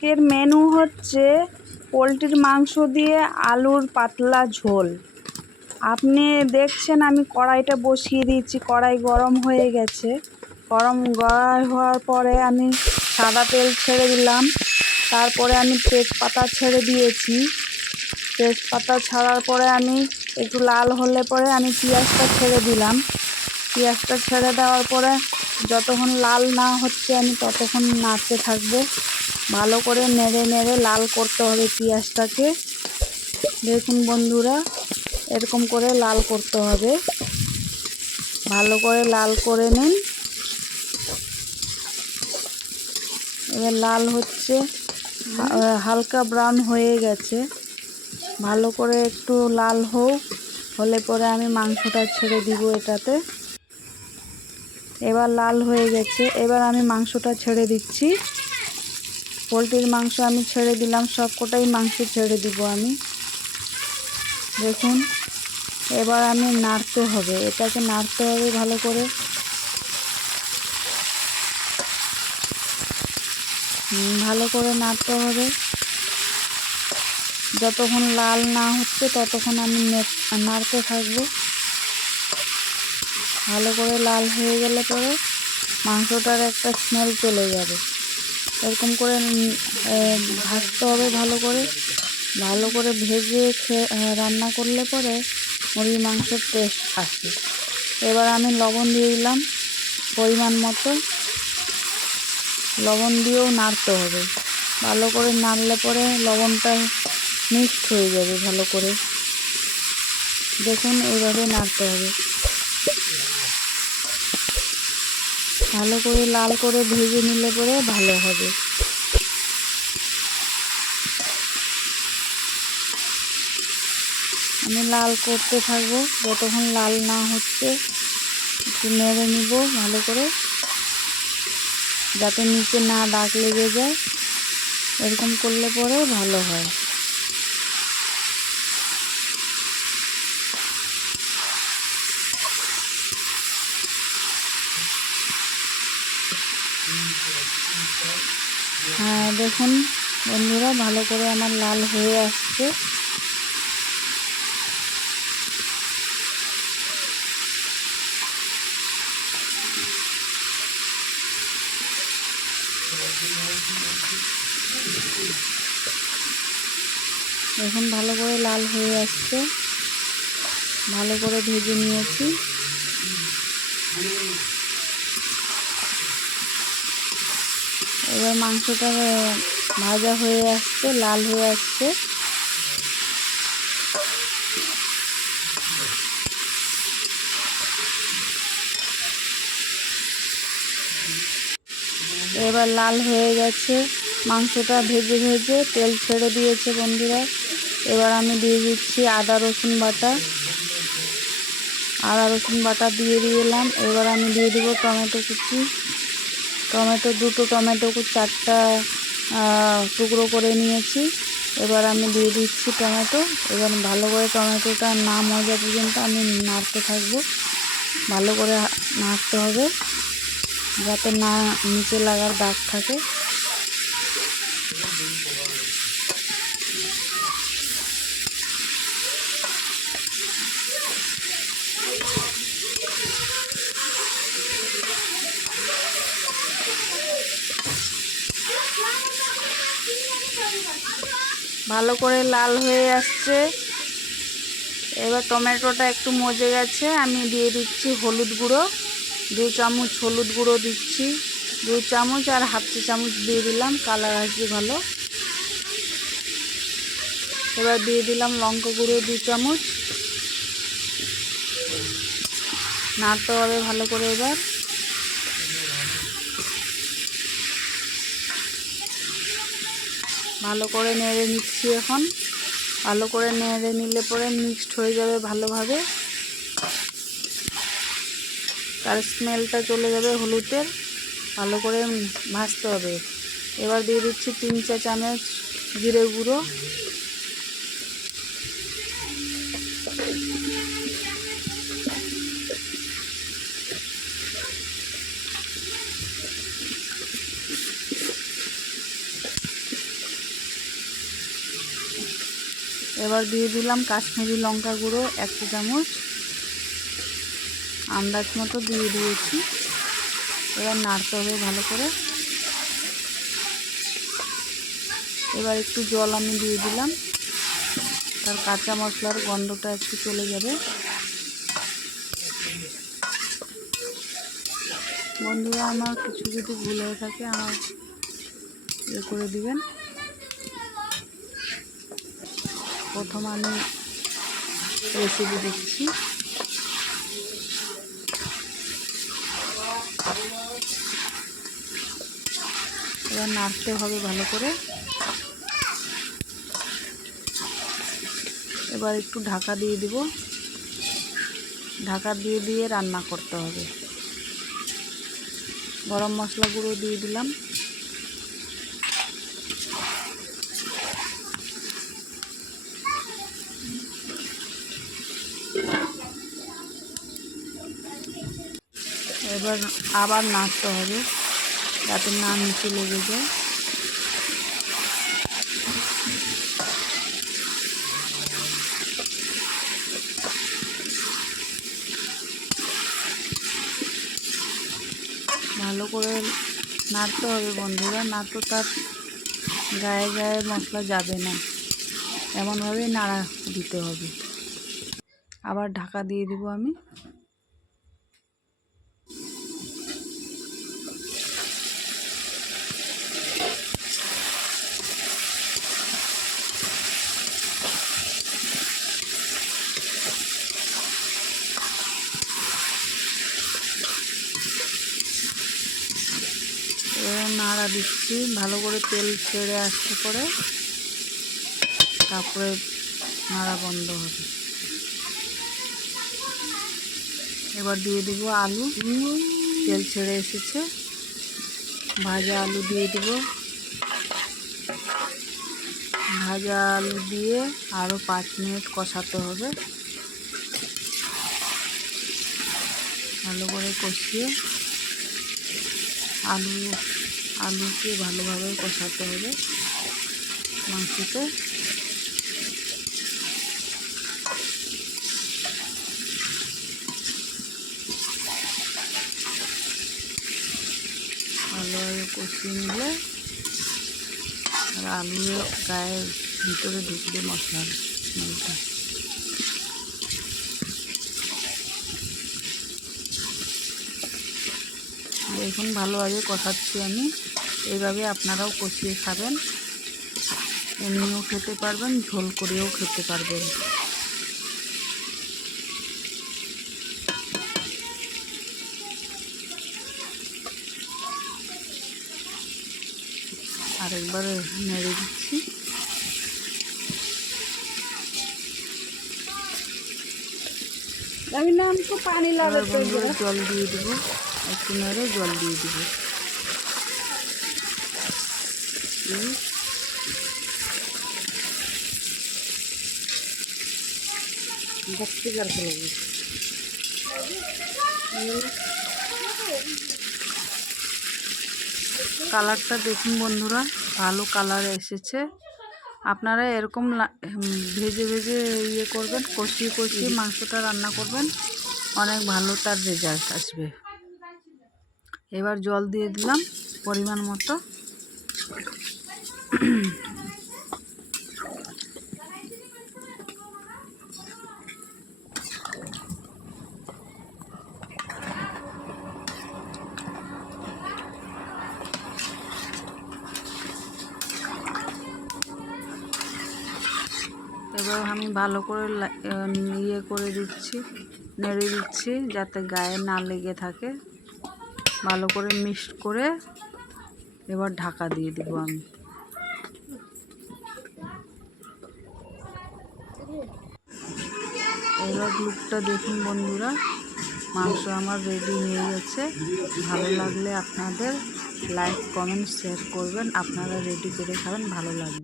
আজকের মেনু হচ্ছে পোলট্রির মাংস দিয়ে আলুর পাতলা ঝোল। আপনি দেখছেন আমি কড়াইটা বসিয়ে দিয়েছি, কড়াই গরম হয়ে গেছে। গরম গড়াই হওয়ার পরে আমি সাদা তেল ছেড়ে দিলাম। তারপরে আমি তেজপাতা ছেড়ে দিয়েছি। তেজপাতা ছাড়ার পরে আমি একটু লাল হলে পরে আমি পেঁয়াজটা ছেড়ে দিলাম। পেঁয়াজটা ছেড়ে দেওয়ার পরে যতক্ষণ লাল না হচ্ছে আমি ততক্ষণ নাড়তে থাকব। ভালো করে নেড়ে নেড়ে লাল করতে হবে পেঁয়াজটাকে। দেখুন বন্ধুরা, এরকম করে লাল করতে হবে। ভালো করে লাল করে নিন। এবার লাল হচ্ছে হালকা ব্রাউন হয়ে গেছে। ভালো করে একটু লাল হোক, হলে পরে আমি মাংসটা ছেড়ে দিব এটাতে। এবার লাল হয়ে গেছে, এবার আমি মাংসটা ছেড়ে দিচ্ছি। পোলট্রির মাংস আমি ছেড়ে দিলাম, সব কটাই মাংস ছেড়ে দিব আমি। দেখুন, এবার আমি নাড়তে হবে, এটাকে নাড়তে হবে ভালো করে। ভালো করে নাড়তে হবে। যতক্ষণ লাল না হচ্ছে ততক্ষণ আমি নাড়তে থাকব। ভালো করে লাল হয়ে গেলে পরে মাংসটার একটা স্মেল চলে যাবে। এরকম করে ভাজতে হবে ভালো করে। ভালো করে ভেজে রান্না করলে পরে মুরগির মাংসের টেস্ট আসে এবার আমি লবণ দিয়ে দিলাম পরিমাণ মতো। লবণ দিয়েও নাড়তে হবে। ভালো করে নাড়লে পরে লবণটা মিক্সড হয়ে যাবে ভালো করে। দেখুন এইভাবে নাড়তে হবে। ভালো করে লাল করে ভেজে নিলে পরে ভালো হবে। আমি লাল করতে থাকব, যতক্ষণ লাল না হচ্ছে একটু নেড়ে নিব ভালো করে, যাতে নিচে না দাগ লেগে যায়। এরকম করলে পরে ভালো হয়। দেখুন, বন্ধুরা, ভালো করে আমার লাল হয়ে আসছে। এখন ভালো করে লাল হয়ে আসছে। ভালো করে ভেজে নিয়েছি। এবার মাংসটা ভাজা হয়ে আসছে, লাল হয়ে আসছে। এবার লাল হয়ে গেছে, মাংসটা ভেজে ভেজে তেল ছেড়ে দিয়েছে বন্ধুরা। এবার আমি দিয়ে দিচ্ছি আদা, রসুন বাটা। আদা, রসুন বাটা দিয়ে দিলাম। এবার আমি দিয়ে দেবো টমেটো কুচি। টমেটো, দুটো টমেটো চারটা টুকরো করে নিয়েছি। এবার আমি দিয়ে দিচ্ছি টমেটো। এবার ভালো করে টমেটোটা না মজা পর্যন্ত আমি নাড়তে থাকব। ভালো করে নাড়তে হবে। যাতে না নিচে লাগার দাগ থাকে। ভালো করে লাল হয়ে আসছে। এবার টমেটোটা একটু মজে গেছে। আমি দিয়ে দিচ্ছি হলুদ গুঁড়ো। দু চামচ হলুদ গুঁড়ো দিচ্ছি। দু চামচ আর হাফ চা চামচ দিয়ে দিলাম। কালার আসবে ভালো। এবার দিয়ে দিলাম লঙ্কা গুঁড়ো দু চামচ। নাড়তে হবে ভালো করে এবার। ভালো করে নেড়ে নিচ্ছি এখন। ভালো করে নেড়ে নিলে পরে মিক্সড হয়ে যাবে ভালোভাবে। তার স্মেলটা চলে যাবে হলুদের। ভালো করে ভাজতে হবে। এবার দিয়ে দিচ্ছি তিন চা চামচ জিরে গুঁড়ো। এবার দিয়ে দিলাম কাশ্মীরি লঙ্কা গুঁড়ো, এক চামচ। আন্দাজ মতো দিয়ে দিয়েছি। এবার নাড়তে হবে ভালো করে। এবার একটু জল আমি দিয়ে দিলাম। তার কাঁচা মশলার গন্ধটা একটু চলে যাবে। বন্ধুরা, আমার কিছু যদি ভুল হয়ে থাকে, আমার ইয়ে করে দিবেন। প্রথম আমি রেসিপি দিচ্ছি এবার নাড়তে হবে ভালো করে। এবার একটু ঢাকা দিয়ে দিব। ঢাকা দিয়ে দিয়ে রান্না করতে হবে। গরম মশলা গুঁড়ো দিয়ে দিলাম। এবার আবার নাড়তে হবে যাতে না নিচে লেগে যায়। ভালো করে নাড়তে হবে বন্ধুরা, না তো তার গায়ে গায়ে মশলা যাবে না। এমনভাবে নাড়া দিতে হবে। আবার ঢাকা দিয়ে দিব আমি এবার নাড়া দিচ্ছি। ভালো করে তেল ছেড়ে আসতে পরে তারপরে নাড়া বন্ধ হবে। এবার দিয়ে দিব আলু। তেল ছেড়ে এসেছে। ভাজা আলু দিয়ে দিব। ভাজা আলু দিয়ে আরও পাঁচ মিনিট কষাতে হবে। ভালো করে কষিয়ে আলু আলুকে ভালোভাবে কষাতে হবে। মাংসতে ভালোভাবে কষিয়ে নিলে আর আলুর গায়ে ভিতরে ঢুকবে মশলার স্মেলটা এখন ভালোভাবে কষাচ্ছি আমি। এইভাবে আপনারাও কষিয়ে খাবেন। এমনিও খেতে পারবেন ঝোল করেও খেতে পারবেন। আরেকবার নেড়ে দিচ্ছি। আমি না তো পানি জল দিয়ে দেবো। একটু জল দিয়ে দিব। কালারটা দেখুন বন্ধুরা ভালো কালার এসেছে। আপনারা এরকম ভেজে ভেজে ইয়ে করবেন কষিয়ে কষিয়ে মাংসটা রান্না করবেন অনেক ভালো তার রেজাল্ট আসবে। এবার জল দিয়ে দিলাম পরিমাণ মতো। এবার আমি ভালো করে ইয়ে করে দিচ্ছি, নেড়ে দিচ্ছি যাতে গায়ে না লেগে থাকে। ভালো করে মিক্সড করে এবার ঢাকা দিয়ে দেবো আমি। এবার লুকটা দেখুন বন্ধুরা, মাংস আমার রেডি হয়ে গেছে। ভালো লাগলে আপনাদের লাইক কমেন্ট শেয়ার করবেন। আপনারা রেডি করে খাবেন, ভালো লাগবে।